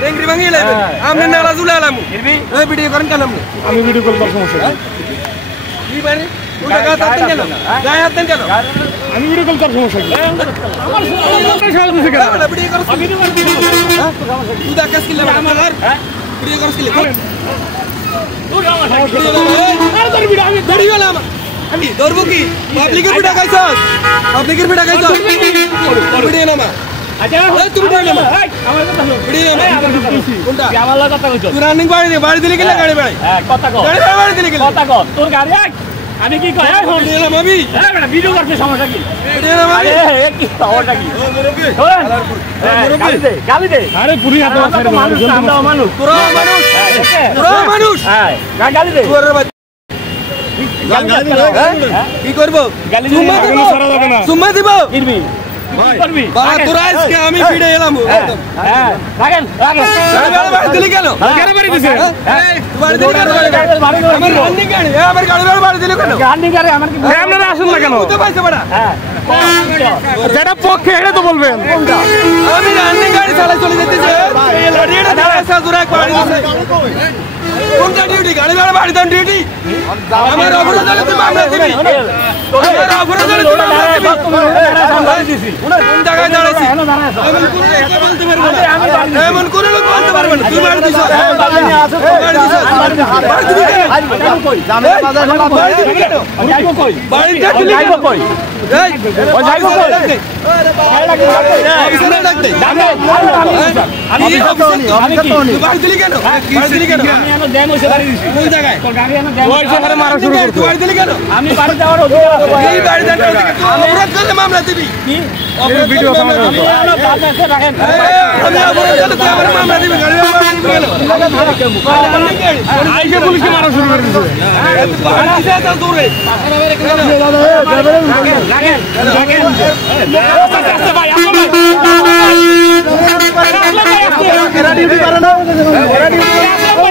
টেংরি ভাঙিয়ে লাইবে আমনে নালা জুলে আলামু এই ভিডিও করেন কেন আপনি আমি ভিডিও কল করব সমস্যা কি মানে ওটা গায়ে হাত দেন কেন গায়ে হাত দেন কেন আমি ভিডিও কল করব সমস্যা কি আমার সামনে থেকে ভিডিও করছ আমি ভিডিও করব হ্যাঁ তুই দা কাজ কিলে আমার ভিডিও করছ কিলে তোর আমার আরে তোর ভিডিও আমি ভিডিও লাম আমি ধরবো কি পাবলিকের ভিডিও খাইছস পাবলিকের ভিডিও খাইছস ভিডিও নামা আচ্ছা তুমি ভিডিও নামা আমার কথা শুন ভিডিও নামা কোনটা আমার লাগা কথা কইছ তুই রানিং বাড়ি দিলি কিলা গাড়ি বাড়ি হ্যাঁ কথা কও গাড়ি বাড়ি দিলি কিলা কথা কও তোর গাড়ি আমি কি কই ভিডিও নামা আমি হ্যাঁ বেটা ভিডিও করতে সমস্যা কি ভিডিও নামা আরে এ কি পাওয়াটা কি ও মুরব্বি গালি দে আরে পুরি হাতে মানুষ মানুষ তোরা মানুষ হ্যাঁ গালি দে তোর কি করব গালি সুম্মা দিলে দিব সারা যাবে না সুম্মা দিব কিরবি করবি বাবা তোরা আজকে আমি ভিডিও এলাম একদম হ্যাঁ রাখেন বাড়ি দিলি কেন কেন বাড়ি দিছে বাড়ি দিলি কেন আমার রানিং গাড়ি আমার গাড়ি বাড়ি দিলি কেন গান্ডি গাড়ি আমার কি আপনারা আসুন না কেন তো পাইছে বড়া হ্যাঁ যেটা পক্ষে এটা তো বলবেন আমি রানিং গাড়ি চালাই চলে যেতেছি এই লাড়িটা দাঁড়ায় সাজুরা বাড়ি দিছে কোনটা ডিউটি গাড়ি বাড়ি দান ডিউটি আমার অপরাধ হলে তুমি মামলা দিবি আমার অপরাধ হলে তুমি মামলা দিবি কোন জায়গায় দাঁড়াইছি এমন কোনো লোক বলতে পারবে না তুই বাড়ি দিছ বাড়ি দিছ বাড়ি দিবি কেন বাড়ি দিবি কেন বাড়ি দিবি কই এই ও যাইবো কই অফিসে ডাক দে আমি কি বাড়ি দিলি কেন বাড়ি দিলি কেন আমি এনে দেম হইছে বাড়ি দিছি কোন জায়গায় তোর গাড়ি এনে দেম ওই সকালে মারা শুরু করতে বাড়ি দিলি কেন আমি বাড়ি যাওয়ার অধিকার আছে এই বাড়ি দেওয়ার অধিকার তুই অপরাধ করলে মামলা দিবি কি অপরাধ ভিডিও আমি এনে দাদা রাখেন আমি অপরাধ করলে তুই আমার মামলা দিবি গাড়ি মামলা দিবি কেন আইসে পুলিশকে মারা শুরু করে দিছে বাড়ি দিছে তো দূরে রাখেন ভাই এরা ডিউটি করে না এরা ডিউটি